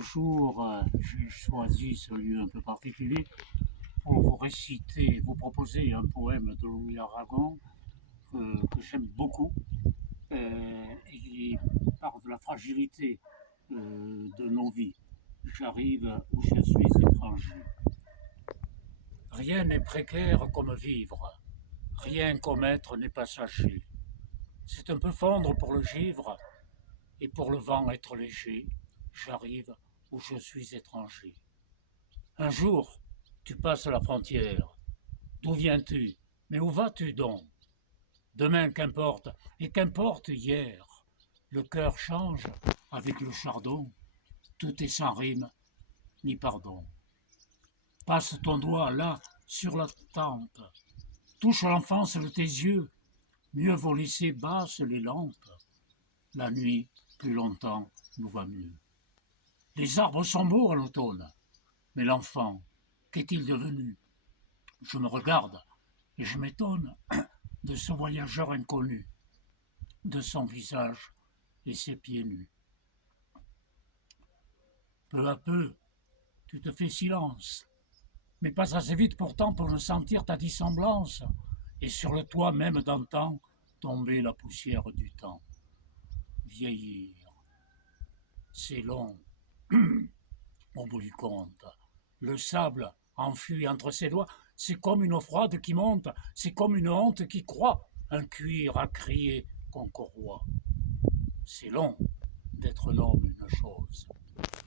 Bonjour, j'ai choisi ce lieu un peu particulier pour vous réciter, vous proposer un poème de Louis Aragon que j'aime beaucoup et qui parle de la fragilité de nos vies. J'arrive où je suis étranger. Rien n'est précaire comme vivre, rien comme être n'est passager. C'est un peu fondre pour le givre et pour le vent être léger. J'arrive où je suis étranger. Un jour, tu passes la frontière. D'où viens-tu? Mais où vas-tu donc? Demain, qu'importe, et qu'importe hier. Le cœur change avec le chardon. Tout est sans rime ni pardon. Passe ton doigt là, sur la tempe. Touche l'enfance de tes yeux. Mieux vaut laisser basses les lampes. La nuit, plus longtemps, nous va mieux. Les arbres sont beaux à l'automne. Mais l'enfant, qu'est-il devenu? Je me regarde et je m'étonne de ce voyageur inconnu, de son visage et ses pieds nus. Peu à peu, tu te fais silence, mais pas assez vite pourtant pour ne sentir ta dissemblance, et sur le toit même d'antan tomber la poussière du temps. Vieillir, c'est long, au bout du compte. Le sable enfui entre ses doigts, c'est comme une eau froide qui monte, c'est comme une honte qui croît, un cuir à crier qu'on corroie. C'est long d'être un homme une chose.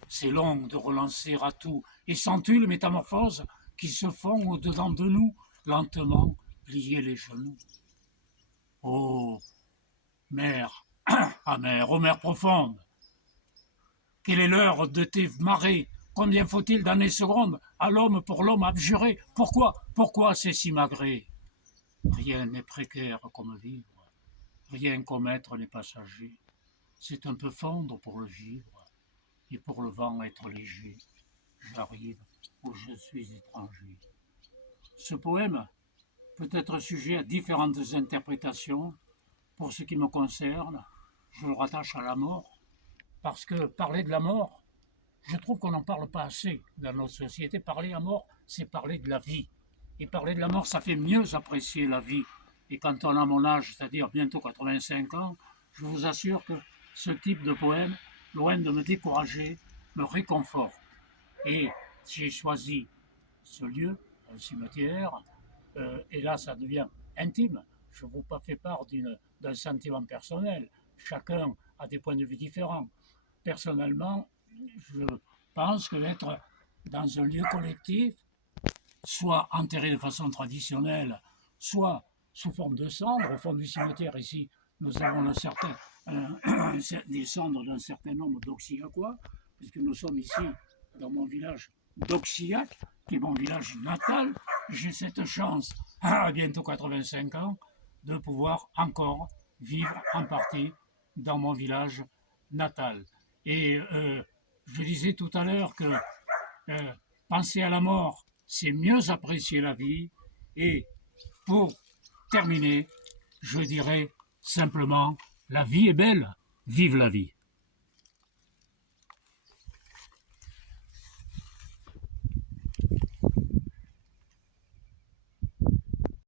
C'est long de relancer à tout, et sens-tu les métamorphoses qui se font au-dedans de nous, lentement plier les genoux. Oh, mer, amère, ô mer profonde, quelle est l'heure de tes marées? Combien faut-il d'années secondes à l'homme pour l'homme abjuré? Pourquoi c'est si magré? Rien n'est précaire comme vivre, rien comme être les passagers. C'est un peu fondre pour le givre, et pour le vent être léger. J'arrive où je suis étranger. Ce poème peut être sujet à différentes interprétations. Pour ce qui me concerne, je le rattache à la mort, parce que parler de la mort, je trouve qu'on n'en parle pas assez dans notre société. Parler à mort, c'est parler de la vie. Et parler de la mort, ça fait mieux apprécier la vie. Et quand on a mon âge, c'est-à-dire bientôt 85 ans, je vous assure que ce type de poème, loin de me décourager, me réconforte. Et j'ai choisi ce lieu, un cimetière, et là ça devient intime. Je ne vous pas fait part d'un sentiment personnel. Chacun a des points de vue différents. Personnellement, je pense que d'être dans un lieu collectif, soit enterré de façon traditionnelle, soit sous forme de cendres, au fond du cimetière ici, nous avons des cendres d'un certain nombre d'Auxillacois, puisque nous sommes ici dans mon village d'Auxillac, qui est mon village natal. J'ai cette chance, à bientôt 85 ans, de pouvoir encore vivre en partie dans mon village natal. Et je disais tout à l'heure que penser à la mort, c'est mieux apprécier la vie. Et pour terminer, je dirais simplement, la vie est belle, vive la vie.